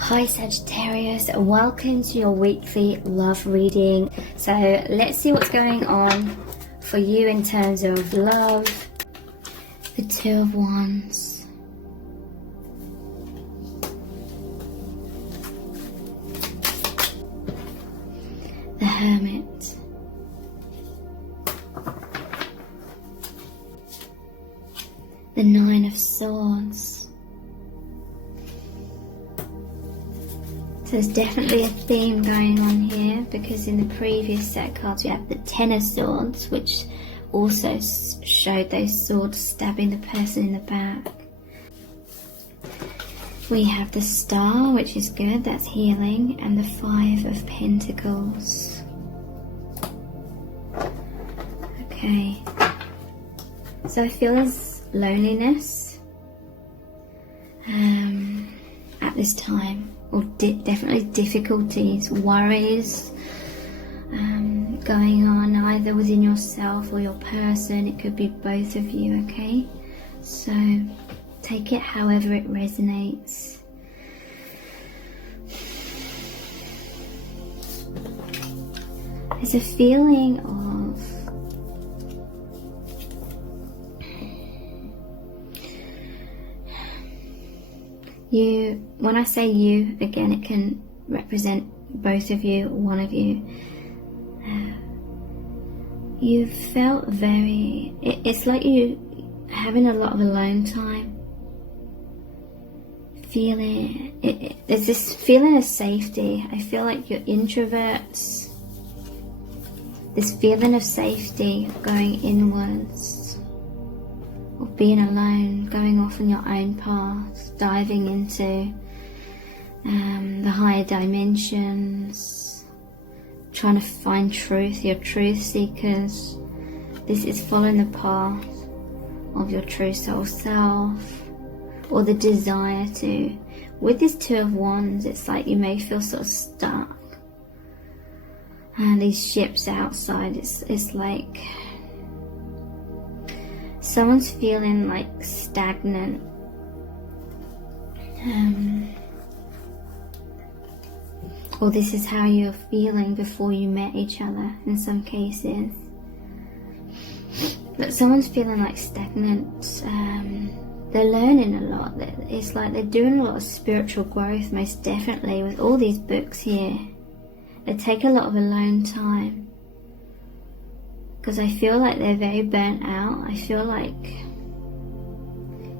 Hi Sagittarius, welcome to your weekly love reading. So let's see what's going on for you in terms of love. The Two of Wands. The Hermit. The Nine of Swords. So there's definitely a theme going on here, because in the previous set of cards we have the Ten of Swords, which also showed those swords stabbing the person in the back. We have the Star, which is good, that's healing, and the Five of Pentacles. Okay, so I feel there's loneliness at this time. Or definitely difficulties, worries going on either within yourself or your person. It could be both of you, okay? So take it however it resonates. There's a feeling of you. When I say you, again, it can represent both of you, one of you. You felt very, it's like you having a lot of alone time. There's this feeling of safety. I feel like you're introverts. This feeling of safety, going inwards, or being alone, going off on your own path, diving into the higher dimensions, trying to find truth, your truth seekers. This is following the path of your true soul self, or the desire to. With this Two of Wands, it's like you may feel sort of stuck, and these ships outside, it's like someone's feeling like stagnant. Or this is how you're feeling before you met each other in some cases. But someone's feeling like stagnant. They're learning a lot. It's like they're doing a lot of spiritual growth, most definitely, with all these books here. They take a lot of alone time, because I feel like they're very burnt out. I feel like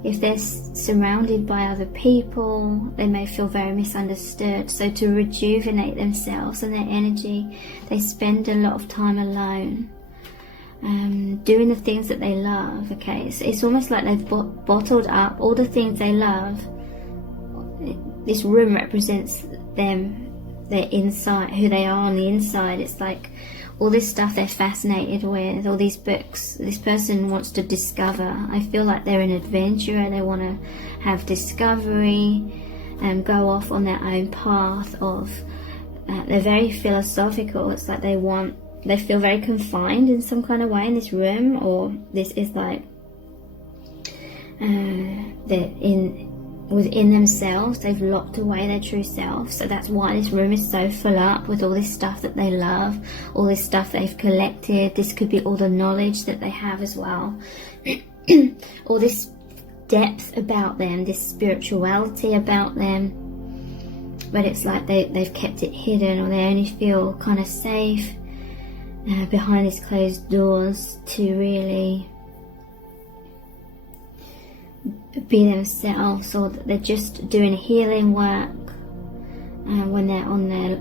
if they're surrounded by other people, they may feel very misunderstood. So to rejuvenate themselves and their energy, they spend a lot of time alone, doing the things that they love. Okay, it's almost like they've bottled up all the things they love. This room represents them, their inside, who they are on the inside. It's like all this stuff they're fascinated with, all these books this person wants to discover. I feel like they're an adventurer. They want to have discovery and go off on their own path of, they're very philosophical. It's like they feel very confined in some kind of way in this room, or this is like they're within themselves. They've locked away their true self. So that's why this room is so full up with all this stuff that they love, all this stuff they've collected. This could be all the knowledge that they have as well. All this depth about them, this spirituality about them. But it's like they've kept it hidden, or they only feel kind of safe behind these closed doors to really be themselves, or that they're just doing healing work when they're on their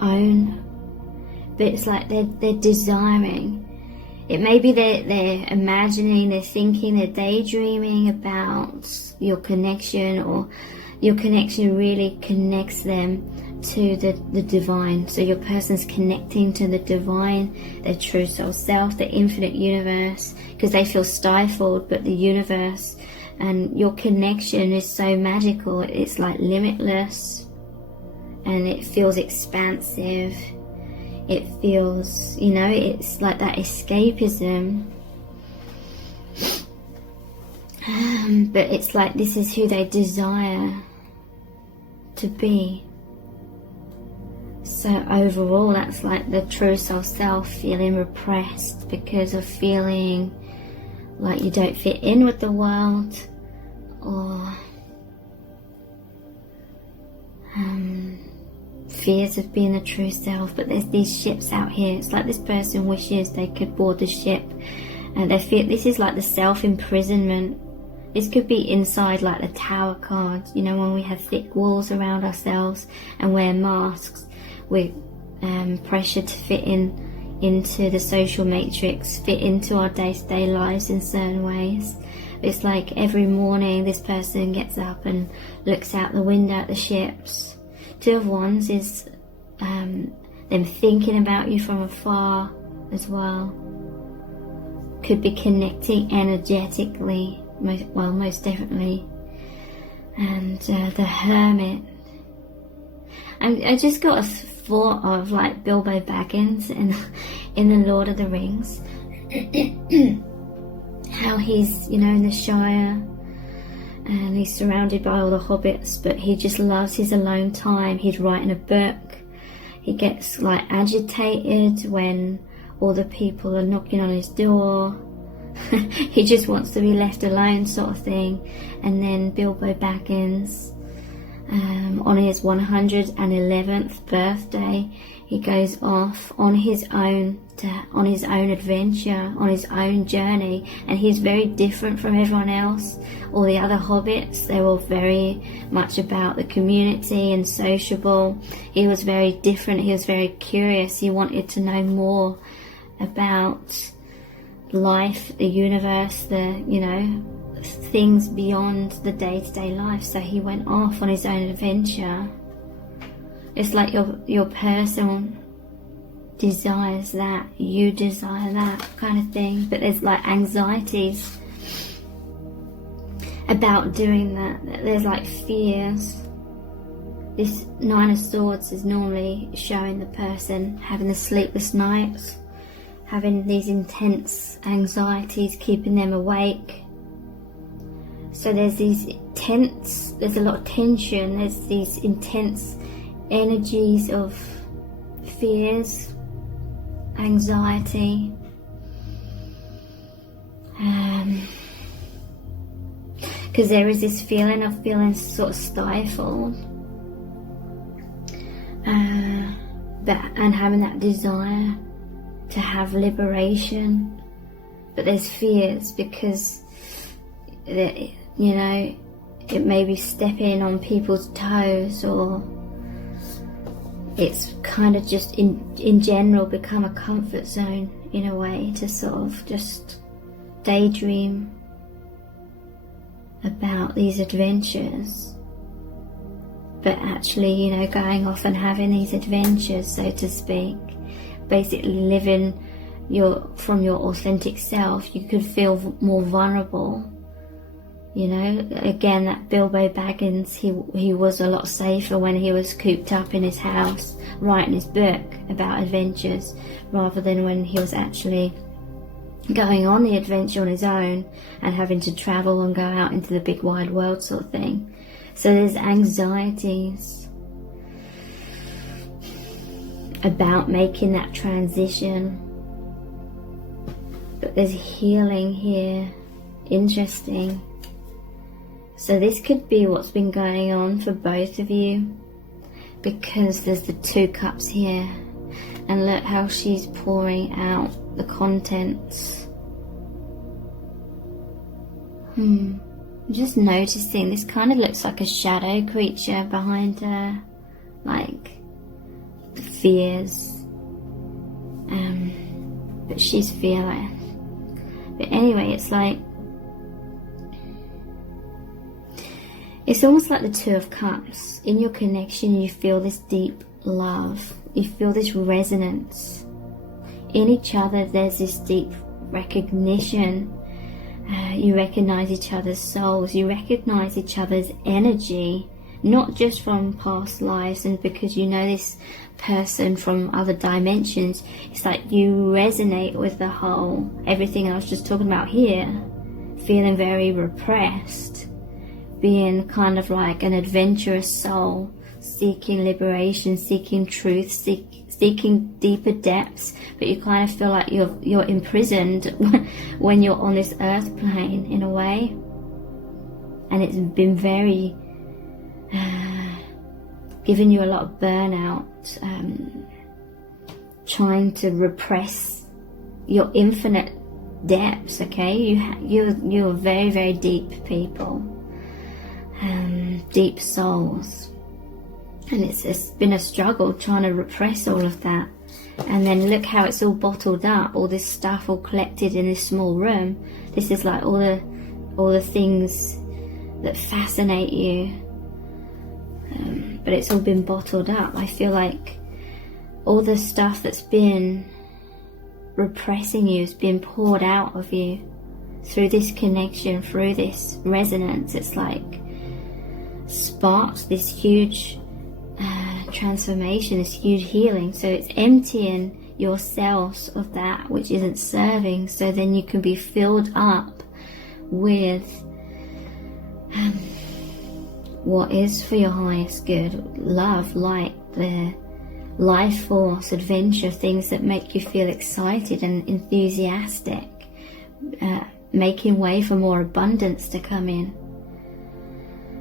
own. But it's like they're desiring. It may be they're imagining, they're thinking, they're daydreaming about your connection, or your connection really connects them to the divine. So your person's connecting to the divine, their true soul self, the infinite universe, because they feel stifled. But the universe and your connection is so magical. It's like limitless, and it feels expansive. It feels, it's like that escapism. But it's like this is who they desire to be. So overall, that's like the true soul self feeling repressed because of feeling like you don't fit in with the world, or fears of being a true self. But there's these ships out here. It's like this person wishes they could board the ship, and they feel this is like the self-imprisonment. This could be inside like the Tower card, you know, when we have thick walls around ourselves and wear masks, we're pressured to fit into the social matrix, fit into our day-to-day lives in certain ways. It's like every morning this person gets up and looks out the window at the ships. Two of Wands is them thinking about you from afar as well. Could be connecting energetically, most definitely. And the Hermit. I just got a thought of like Bilbo Baggins in the Lord of the Rings. How he's, you know, in the Shire and he's surrounded by all the hobbits, but he just loves his alone time. He's writing a book. He gets like agitated when all the people are knocking on his door. He just wants to be left alone, sort of thing. And then Bilbo Baggins, on his 111th birthday, he goes off on his own adventure, on his own journey, and he's very different from everyone else. All the other hobbits, they were very much about the community and sociable. He was very different. He was very curious. He wanted to know more about life, the universe, the, you know, things beyond the day-to-day life. So he went off on his own adventure. It's like your person desires that, you desire that kind of thing, but there's like anxieties about doing that. There's like fears. This Nine of Swords is normally showing the person having the sleepless nights, having these intense anxieties, keeping them awake. So there's a lot of tension, there's these intense energies of fears, anxiety, because there is this feeling of feeling sort of stifled, and having that desire to have liberation, but there's fears because you know, it may be stepping on people's toes, or it's kind of just in general become a comfort zone in a way to sort of just daydream about these adventures. But actually, you know, going off and having these adventures, so to speak, basically living from your authentic self, you could feel more vulnerable. You know, again, that Bilbo Baggins, he was a lot safer when he was cooped up in his house writing his book about adventures, rather than when he was actually going on the adventure on his own and having to travel and go out into the big wide world sort of thing. So there's anxieties about making that transition, but there's healing here. Interesting. So this could be what's been going on for both of you, because there's the Two Cups here, and look how she's pouring out the contents. I'm just noticing this kind of looks like a shadow creature behind her, like the fears, but she's fearless. But anyway, it's like, it's almost like the Two of Cups. In your connection, you feel this deep love. You feel this resonance. In each other, there's this deep recognition. You recognize each other's souls. You recognize each other's energy, not just from past lives, and because you know this person from other dimensions. It's like you resonate with the whole, everything I was just talking about here. Feeling very repressed. Being kind of like an adventurous soul, seeking liberation, seeking truth, seeking deeper depths, but you kind of feel like you're imprisoned when you're on this earth plane in a way. And it's been very giving you a lot of burnout, trying to repress your infinite depths. Okay, you're very, very deep people, deep souls, and it's been a struggle trying to repress all of that. And then look how it's all bottled up, all this stuff all collected in this small room. This is like all the things that fascinate you, but it's all been bottled up. I feel like all the stuff that's been repressing you has been poured out of you through this connection, through this resonance. It's like sparked this huge transformation, this huge healing. So it's emptying yourselves of that which isn't serving, so then you can be filled up with what is for your highest good: love, light, the life force, adventure, things that make you feel excited and enthusiastic, making way for more abundance to come in.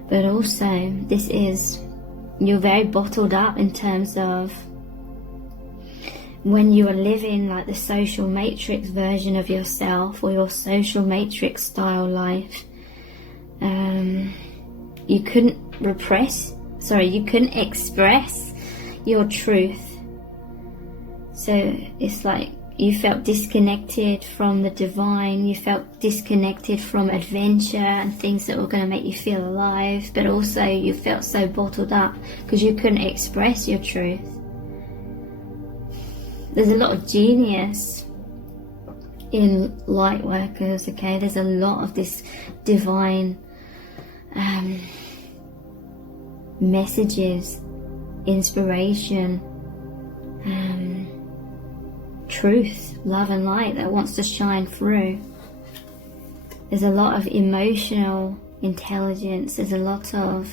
But also, you're very bottled up in terms of when you are living like the social matrix version of yourself, or your social matrix style life. You couldn't express your truth. So it's like you felt disconnected from the divine, you felt disconnected from adventure and things that were going to make you feel alive, but also you felt so bottled up because you couldn't express your truth. There's a lot of genius in light workers, okay? There's a lot of this divine messages, inspiration, truth, love and light that wants to shine through. There's a lot of emotional intelligence, there's a lot of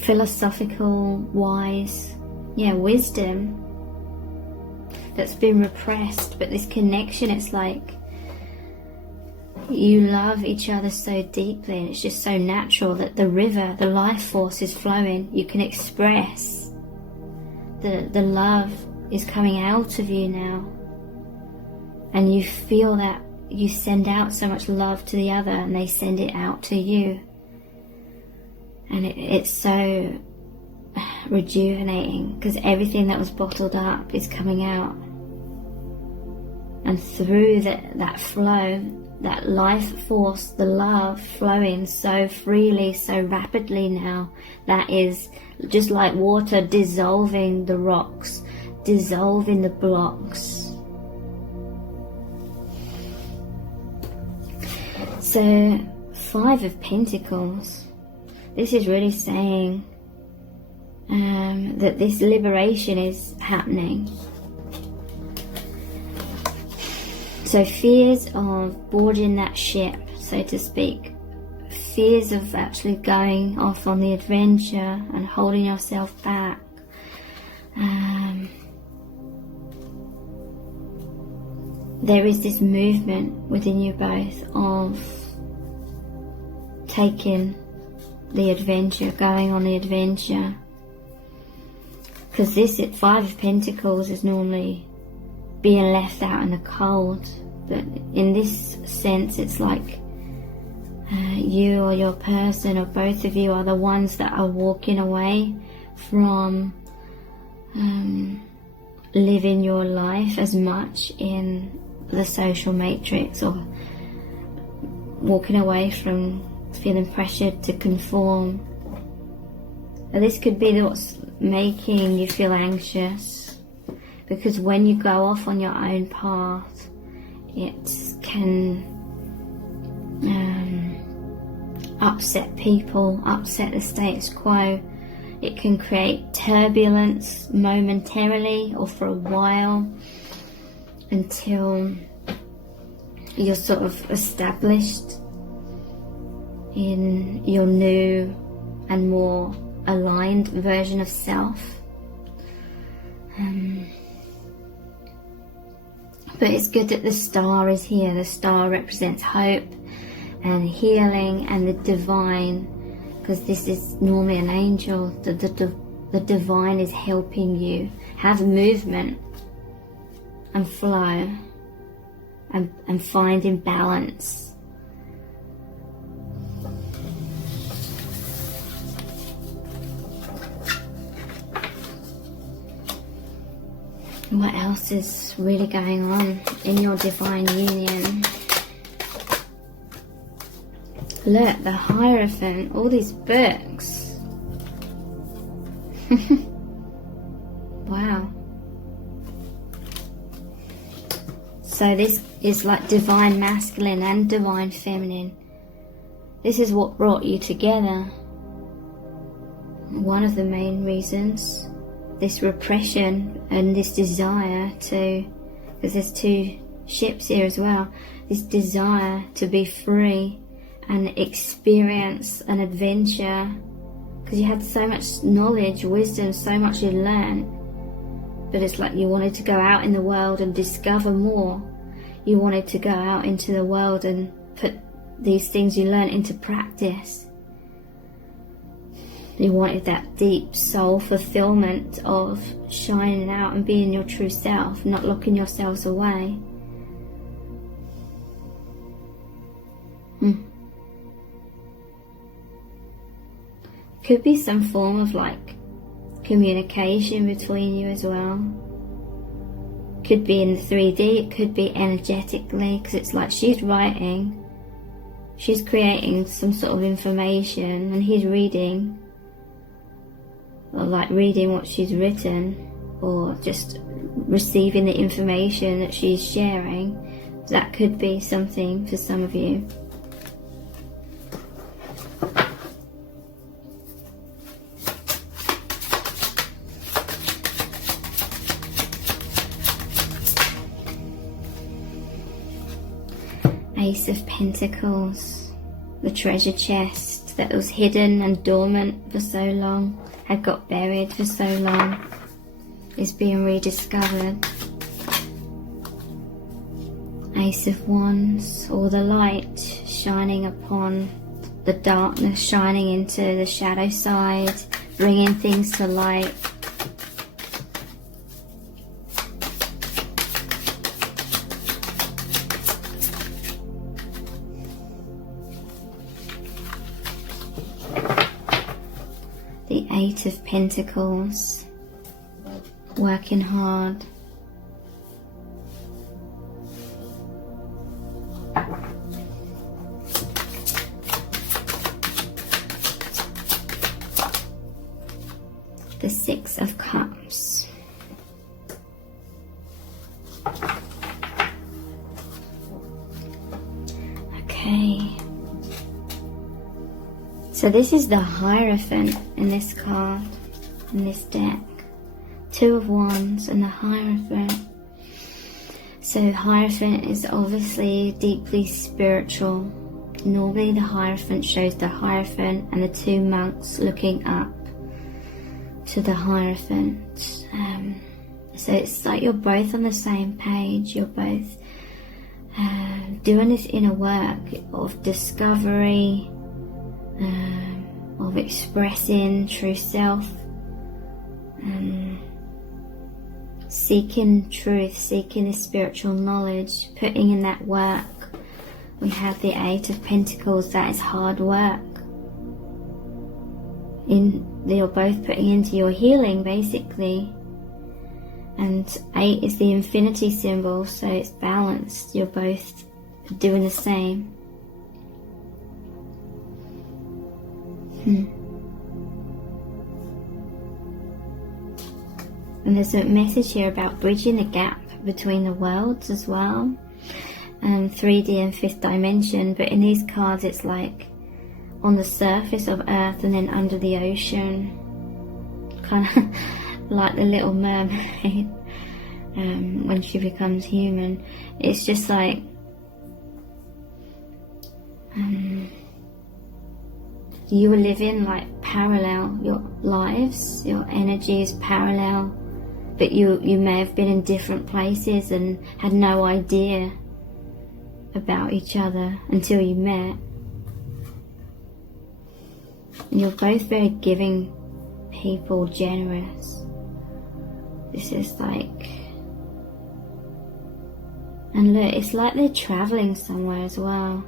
philosophical, wise, wisdom that's been repressed. But this connection, it's like you love each other so deeply, and it's just so natural that the river, the life force is flowing. You can express the love is coming out of you now, and you feel that you send out so much love to the other and they send it out to you, and it's so rejuvenating because everything that was bottled up is coming out. And through that flow, that life force, the love flowing so freely, so rapidly now, that is just like water dissolving the rocks, dissolving the blocks. So 5 of Pentacles, this is really saying that this liberation is happening. So fears of boarding that ship, so to speak, fears of actually going off on the adventure and holding yourself back, there is this movement within you both of taking the adventure, going on the adventure, because this 5 of Pentacles is normally being left out in the cold, but in this sense it's like you or your person or both of you are the ones that are walking away from living your life as much in the social matrix, or walking away from feeling pressured to conform. And this could be what's making you feel anxious, because when you go off on your own path, it can upset people, upset the status quo. It can create turbulence momentarily or for a while, until you're sort of established in your new and more aligned version of self. But it's good that the star is here. The star represents hope and healing and the divine, because this is normally an angel. The divine is helping you have movement and flow and finding balance. What else is really going on in your divine union? Look, the Hierophant, all these books. Wow. So this is like divine masculine and divine feminine. This is what brought you together. One of the main reasons. This repression and this desire to, because there's two ships here as well, this desire to be free and experience an adventure, because you had so much knowledge, wisdom, so much you learned, but it's like you wanted to go out in the world and discover more. You wanted to go out into the world and put these things you learned into practice. You wanted that deep soul fulfillment of shining out and being your true self, not locking yourselves away. Could be some form of like communication between you as well. Could be in 3D, it could be energetically, because it's like she's writing, she's creating some sort of information and he's reading. Or like reading what she's written, or just receiving the information that she's sharing. That could be something for some of you. Ace of Pentacles, the treasure chest that was hidden and dormant for so long, had got buried for so long, is being rediscovered. Ace of Wands, or the light shining upon the darkness, shining into the shadow side, bringing things to light. The Eight of Pentacles, working hard. The Six of Cups. Okay. So this is the Hierophant in this card, in this deck. Two of Wands and the Hierophant. So Hierophant is obviously deeply spiritual. Normally the Hierophant shows the Hierophant and the two monks looking up to the Hierophant. So it's like you're both on the same page. You're both doing this inner work of discovery, of expressing true self, seeking truth, seeking the spiritual knowledge, putting in that work. We have the Eight of Pentacles, that is hard work. You're both putting into your healing basically. And 8 is the infinity symbol, so it's balanced. You're both doing the same. And there's a message here about bridging the gap between the worlds as well. 3D and 5th dimension, but in these cards it's like on the surface of Earth and then under the ocean. Kind of like the Little Mermaid when she becomes human. It's just like you were living like parallel, your lives, your energy is parallel, but you may have been in different places and had no idea about each other until you met. And you're both very giving people, generous. This is like, and look, it's like they're traveling somewhere as well.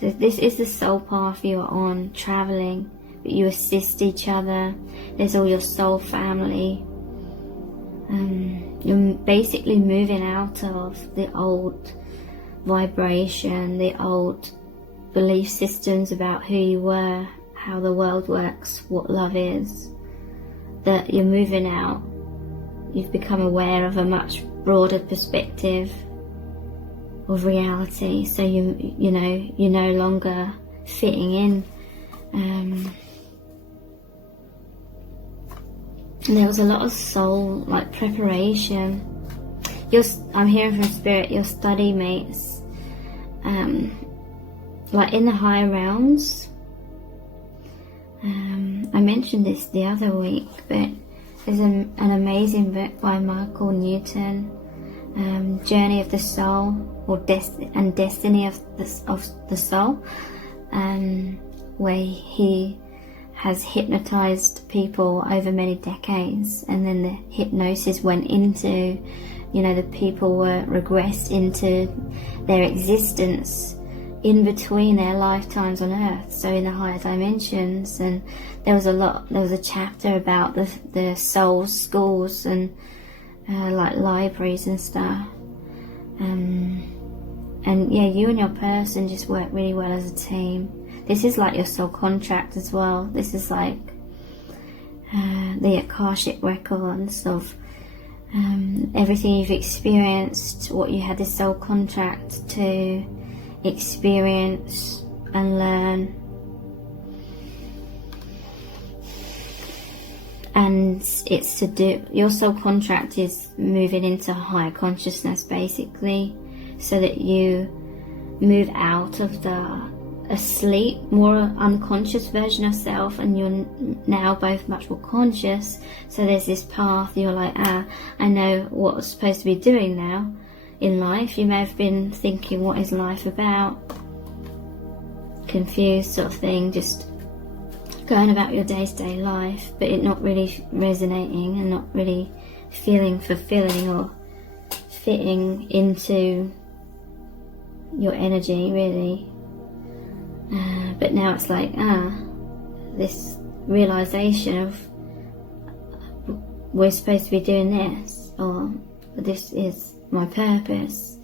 So this is the soul path you're on, traveling, but you assist each other. There's all your soul family. You're basically moving out of the old vibration, the old belief systems about who you were, how the world works, what love is. That you're moving out. You've become aware of a much broader perspective of reality, so you know you're no longer fitting in. And there was a lot of soul like preparation. I'm hearing from spirit, your study mates, like in the higher realms. I mentioned this the other week, but there's an amazing book by Michael Newton, Journey of the Soul, or Destiny of the Soul, where he has hypnotized people over many decades, and then the hypnosis went into, the people were regressed into their existence in between their lifetimes on earth, so in the higher dimensions. And there was a chapter about the soul schools and like libraries and stuff. And yeah, you and your person just work really well as a team. This is like your soul contract as well. This is like the Akashic records of everything you've experienced, what you had this soul contract to experience and learn. And it's to do, your soul contract is moving into higher consciousness basically, so that you move out of the asleep, more unconscious version of self, and you're now both much more conscious. So there's this path, you're like, I know what I'm supposed to be doing now in life. You may have been thinking, what is life about? Confused sort of thing, just going about your day-to-day life, but it not really resonating and not really feeling fulfilling or fitting into your energy really. But now it's like, this realization of we're supposed to be doing this, or this is my purpose,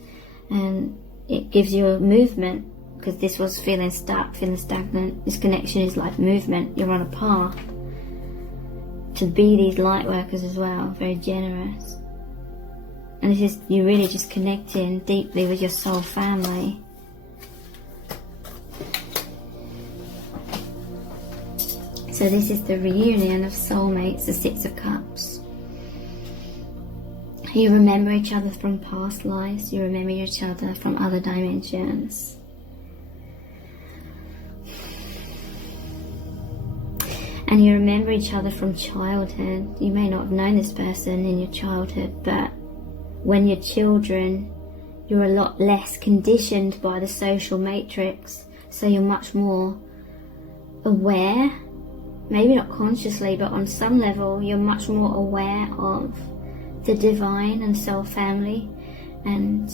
and it gives you a movement, because this was feeling stuck, feeling stagnant. This connection is like movement. You're on a path to be these light workers as well, very generous. And it's just, you're really just connecting deeply with your soul family. So this is the reunion of soulmates, the Six of Cups. You remember each other from past lives, you remember each other from other dimensions. And you remember each other from childhood. You may not have known this person in your childhood, but when you're children, you're a lot less conditioned by the social matrix, so you're much more aware. Maybe not consciously, but on some level you're much more aware of the divine and soul family, and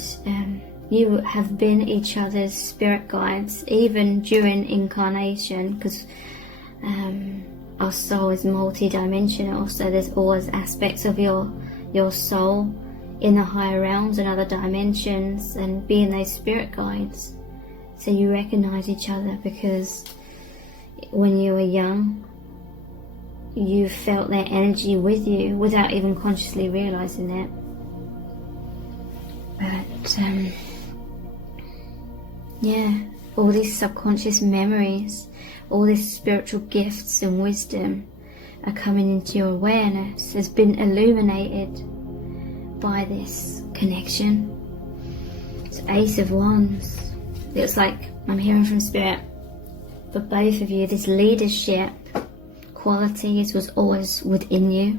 you have been each other's spirit guides even during incarnation, because our soul is multi-dimensional, so there's always aspects of your soul in the higher realms and other dimensions, and being those spirit guides. So you recognize each other because when you were young, you felt their energy with you without even consciously realizing it. But yeah, all these subconscious memories, all these spiritual gifts and wisdom are coming into your awareness, has been illuminated by this connection. It's Ace of Wands. It's like, I'm hearing from Spirit, for both of you, this leadership qualities was always within you.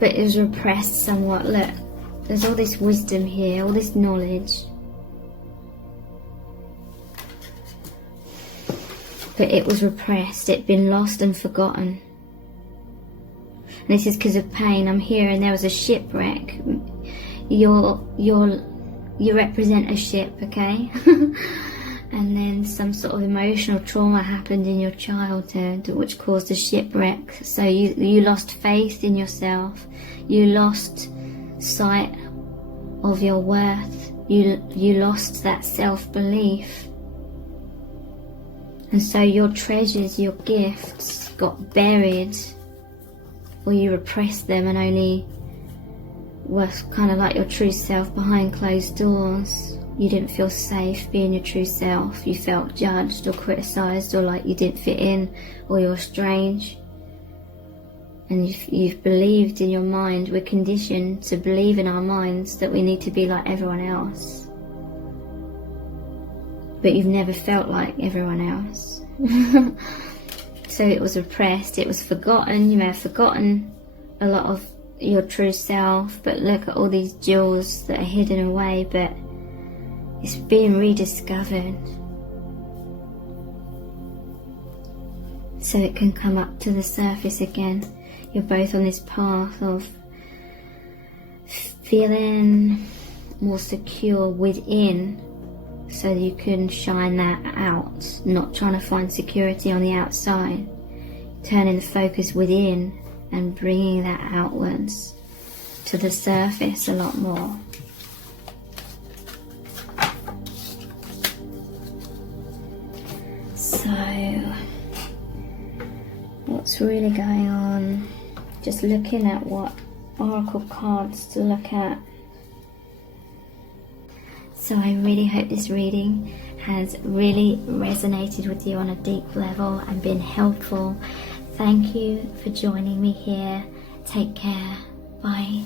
But it was repressed somewhat. Look, there's all this wisdom here, all this knowledge. But it was repressed, it'd been lost and forgotten. And this is because of pain. I'm here and there was a shipwreck. You represent a ship, okay? And then some sort of emotional trauma happened in your childhood which caused a shipwreck. So you lost faith in yourself. You lost sight of your worth. You lost that self-belief. And so your treasures, your gifts got buried, or you repressed them and only were kind of like your true self behind closed doors. You didn't feel safe being your true self. You felt judged or criticised, or like you didn't fit in, or you're strange. And you've believed in your mind, we're conditioned to believe in our minds that we need to be like everyone else. But you've never felt like everyone else. So it was repressed, it was forgotten. You may have forgotten a lot of your true self, but look at all these jewels that are hidden away, but it's being rediscovered. So it can come up to the surface again. You're both on this path of feeling more secure within, so you can shine that out, not trying to find security on the outside. Turning the focus within and bringing that outwards to the surface a lot more. So, what's really going on? Just looking at what oracle cards to look at. So I really hope this reading has really resonated with you on a deep level and been helpful. Thank you for joining me here. Take care. Bye.